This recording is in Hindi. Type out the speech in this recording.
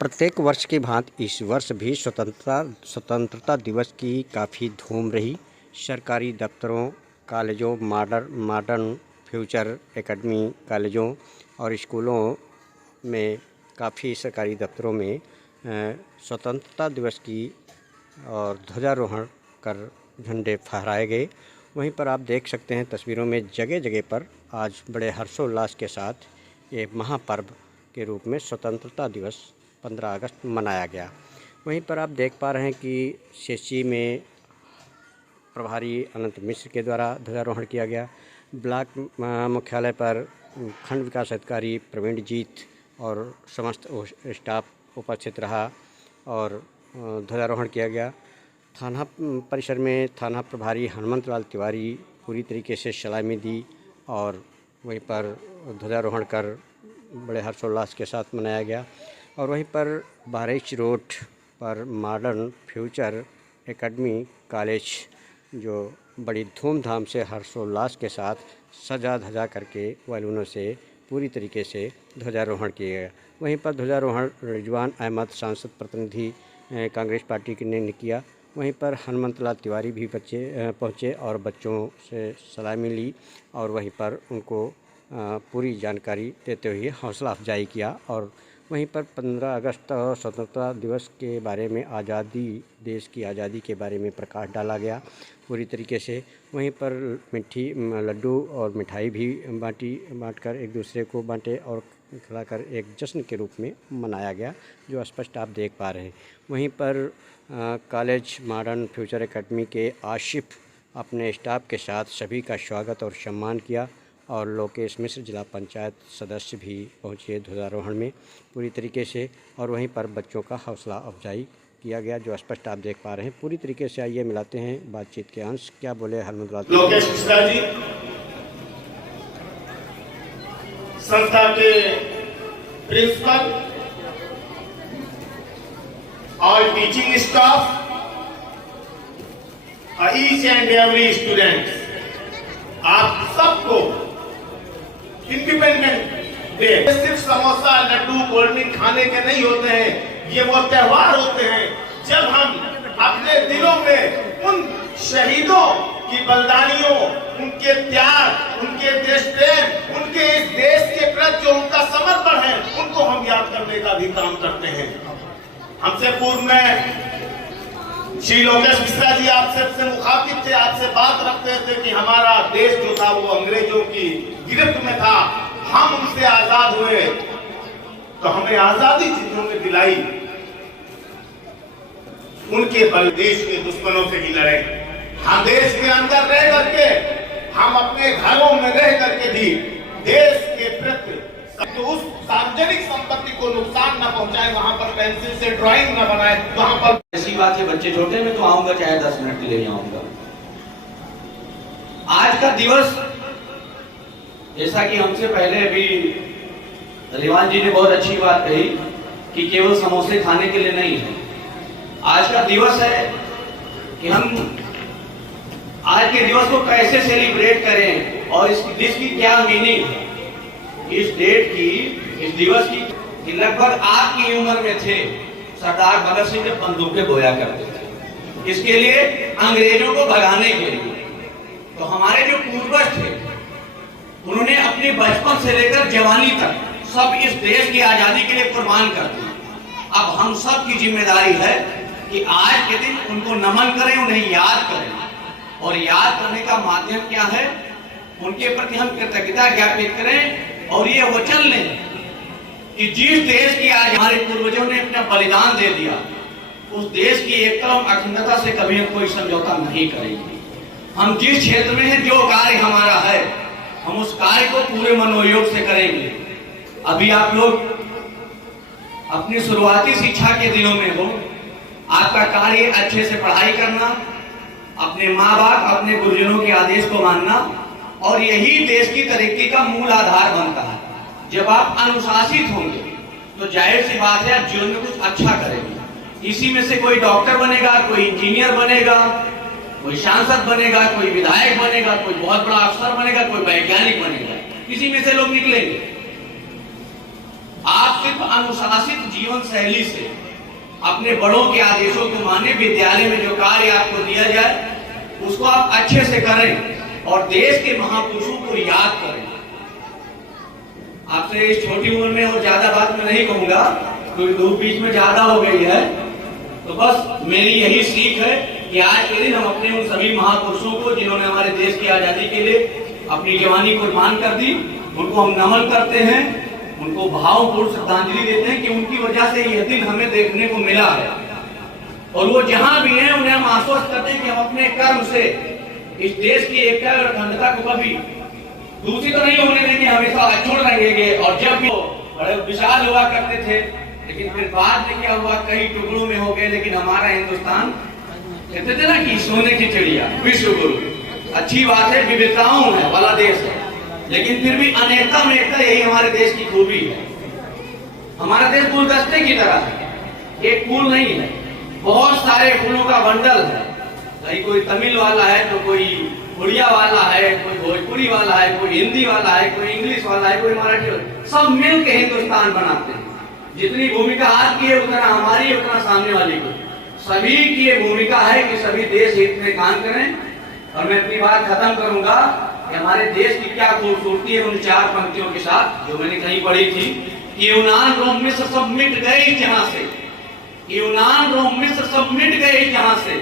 प्रत्येक वर्ष की भांति इस वर्ष भी स्वतंत्रता दिवस की काफ़ी धूम रही। सरकारी दफ्तरों, कॉलेजों, मॉडर्न फ्यूचर एकेडमी कॉलेजों और स्कूलों में काफ़ी सरकारी दफ्तरों में स्वतंत्रता दिवस की और ध्वजारोहण कर झंडे फहराए गए। वहीं पर आप देख सकते हैं तस्वीरों में जगह जगह पर आज बड़े हर्षोल्लास के साथ ये महापर्व के रूप में स्वतंत्रता दिवस 15 अगस्त मनाया गया। वहीं पर आप देख पा रहे हैं कि शेषी में प्रभारी अनंत मिश्र के द्वारा ध्वजारोहण किया गया। ब्लॉक मुख्यालय पर खंड विकास अधिकारी प्रवीण जीत और समस्त स्टाफ उपस्थित रहा और ध्वजारोहण किया गया। थाना परिसर में थाना प्रभारी हनुमंत लाल तिवारी पूरी तरीके से सलामी दी और वहीं पर ध्वजारोहण कर बड़े हर्षोल्लास के साथ मनाया गया। और वहीं पर बहराइच रोड पर मॉडर्न फ्यूचर एकेडमी कॉलेज जो बड़ी धूमधाम से हर्षोल्लास के साथ सजा धजा करके बैलूनों से पूरी तरीके से ध्वजारोहण किया गया। वहीं पर ध्वजारोहण रिजवान अहमद सांसद प्रतिनिधि कांग्रेस पार्टी ने किया। वहीं पर हनुमंत लाल तिवारी भी पहुँचे और बच्चों से सलामी ली और वहीं पर उनको पूरी जानकारी देते हुए हौसला अफजाई किया। और वहीं पर 15 अगस्त स्वतंत्रता दिवस के बारे में देश की आज़ादी के बारे में प्रकाश डाला गया पूरी तरीके से। वहीं पर लड्डू और मिठाई भी बांटकर एक दूसरे को बांटे और खिलाकर एक जश्न के रूप में मनाया गया, जो स्पष्ट आप देख पा रहे हैं। वहीं पर कॉलेज मॉडर्न फ्यूचर एकेडमी के आशिफ अपने स्टाफ के साथ सभी का स्वागत और सम्मान किया और लोकेश मिश्र जिला पंचायत सदस्य भी पहुंचे ध्वजारोहण में पूरी तरीके से। और वहीं पर बच्चों का हौसला अफजाई किया गया, जो स्पष्ट आप देख पा रहे हैं पूरी तरीके से। आइए मिलाते हैं बातचीत के अंश। क्या बोले हनुमंत लाल? लोकेश मिश्रा जी संस्था के प्रिंसिपल और teaching staff, each and every student, आप सबको इंडिपेंडेंट डे सिर्फ समोसा, लड्डू, कोल्ड ड्रिंक खाने के नहीं होते हैं। ये वो त्योहार होते हैं जब हम अपने दिलों में उन शहीदों की बलिदानियों, उनके त्याग, उनके देश प्रेम, उनके इस देश के प्रति जो उनका समर्पण है, उनको हम याद करने का भी काम करते हैं। हमसे पूर्व में श्री लोकेश मिश्रा जी आपसे मुखातिब थे, आपसे बात रखते थे कि हमारा देश जो था वो अंग्रेजों की गिरफ्त में था, हम उनसे आजाद हुए तो हमें आजादी जिन्होंने दिलाई, उनके बल देश के दुश्मनों से ही लड़े। हम देश के अंदर रह करके, हम अपने घरों में रह करके भी देश के प्रति तो उस सार्वजनिक संपत्ति को नुकसान न पहुंचाए, वहां पर पेंसिल से ड्राइंग न बनाए, वहां पर ऐसी बात है। बच्चे छोटे में तो आऊंगा, चाहे 10 मिनट के लिए आऊंगा। आज का दिवस, जैसा कि हमसे पहले अभी रिवान जी ने बहुत अच्छी बात कही कि केवल समोसे खाने के लिए नहीं है। आज का दिवस है कि हम आज के दिवस को कैसे सेलिब्रेट करें और इसकी क्या मीनिंग है। इस डेट की, इस दिवस की लगभग आपकी उम्र में थे सरदार भगत सिंह जब बंदूकें बोया करते थे इसके लिए, अंग्रेजों को भगाने के लिए। तो हमारे जो पूर्वज थे उन्होंने अपने बचपन से लेकर जवानी तक सब इस देश की आजादी के लिए कुर्बान कर दिया। अब हम सब की जिम्मेदारी है कि आज के दिन उनको नमन करें, उन्हें याद करें। और याद करने का माध्यम क्या है? उनके प्रति हम कृतज्ञता ज्ञापित करें और ये वचन लें कि जिस देश की आज हमारे पूर्वजों ने अपना बलिदान दे दिया, उस देश की एकता और अखंडता से कभी हम कोई समझौता नहीं करेंगे। हम जिस क्षेत्र में हैं, जो कार्य हमारा है, हम उस कार्य को पूरे मनोयोग से करेंगे। अभी आप लोग अपनी शुरुआती शिक्षा के दिनों में हो, आपका कार्य अच्छे से पढ़ाई करना, अपने माँ बाप, अपने गुरुजनों के आदेश को मानना, और यही देश की तरक्की का मूल आधार बनता है। जब आप अनुशासित होंगे तो जाहिर सी बात है आप जीवन में कुछ अच्छा करेंगे। इसी में से कोई डॉक्टर बनेगा, कोई इंजीनियर बनेगा, कोई सांसद बनेगा, कोई विधायक बनेगा, कोई बहुत बड़ा अफसर बनेगा, कोई वैज्ञानिक बनेगा। इसी में से लोग निकलेंगे। आप आप सिर्फ अनुशासित जीवन शैली से अपने बड़ों के आदेशों को माने, विद्यालय में जो कार्य आपको दिया जाए उसको आप अच्छे से करें और देश के महापुरुषों को याद करें। आपसे इस छोटी उम्र में और ज्यादा बात मैं नहीं कहूंगा क्योंकि धूप बीच में ज्यादा हो गई है, तो बस मेरी यही सीख है कि आज के दिन हम अपने उन सभी महापुरुषों को जिन्होंने हमारे देश की आजादी के लिए अपनी जवानी कुर्बान कर दी, उनको हम नमन करते हैं, उनको भावपूर्ण श्रद्धांजलि देते हैं कि उनकी वजह से यह दिन हमें देखने को मिला है। और वो जहां भी हैं उन्हें हम आश्वस्त करते हैं कि हम अपने कर्म से इस देश की एकता और अखंडता को कभी दूसरी तो नहीं होने देंगे, हमेशा अक्षुण्ण रहेंगे। और जब भी बड़े विशाल हुआ करते थे, लेकिन फिर बाद में क्या हुआ, कई टुकड़ों में हो गए। लेकिन हमारा हिंदुस्तान, कहते थे ना कि सोने की चिड़िया, विश्व गुरु, अच्छी बात है, विविधताओं है वाला देश है, लेकिन फिर भी अनेकता में एकता, यही हमारे देश की खूबी है। हमारा देश गुलदस्ते की तरह है, एक फूल नहीं है, बहुत सारे फूलों का बंडल है। कहीं कोई तमिल वाला है तो कोई उड़िया वाला है, कोई भोजपुरी वाला है, कोई हिंदी वाला है, कोई इंग्लिश वाला है, कोई मराठी वाला है, सब मिल के हिंदुस्तान बनाते हैं। जितनी भूमिका आपकी है उतना हमारी, उतना सामने वाली की, सभी की ये भूमिका है कि सभी देश हित में काम करें। और मैं अपनी बात खत्म करूंगा कि हमारे देश की क्या खूबसूरती है उन 4 पंक्तियों के साथ जो मैंने कहीं पढ़ी थी कि यूनान रोम मिस्र सब मिट गए जहां से, यूनान रोम मिस्र सब मिट गए जहां से।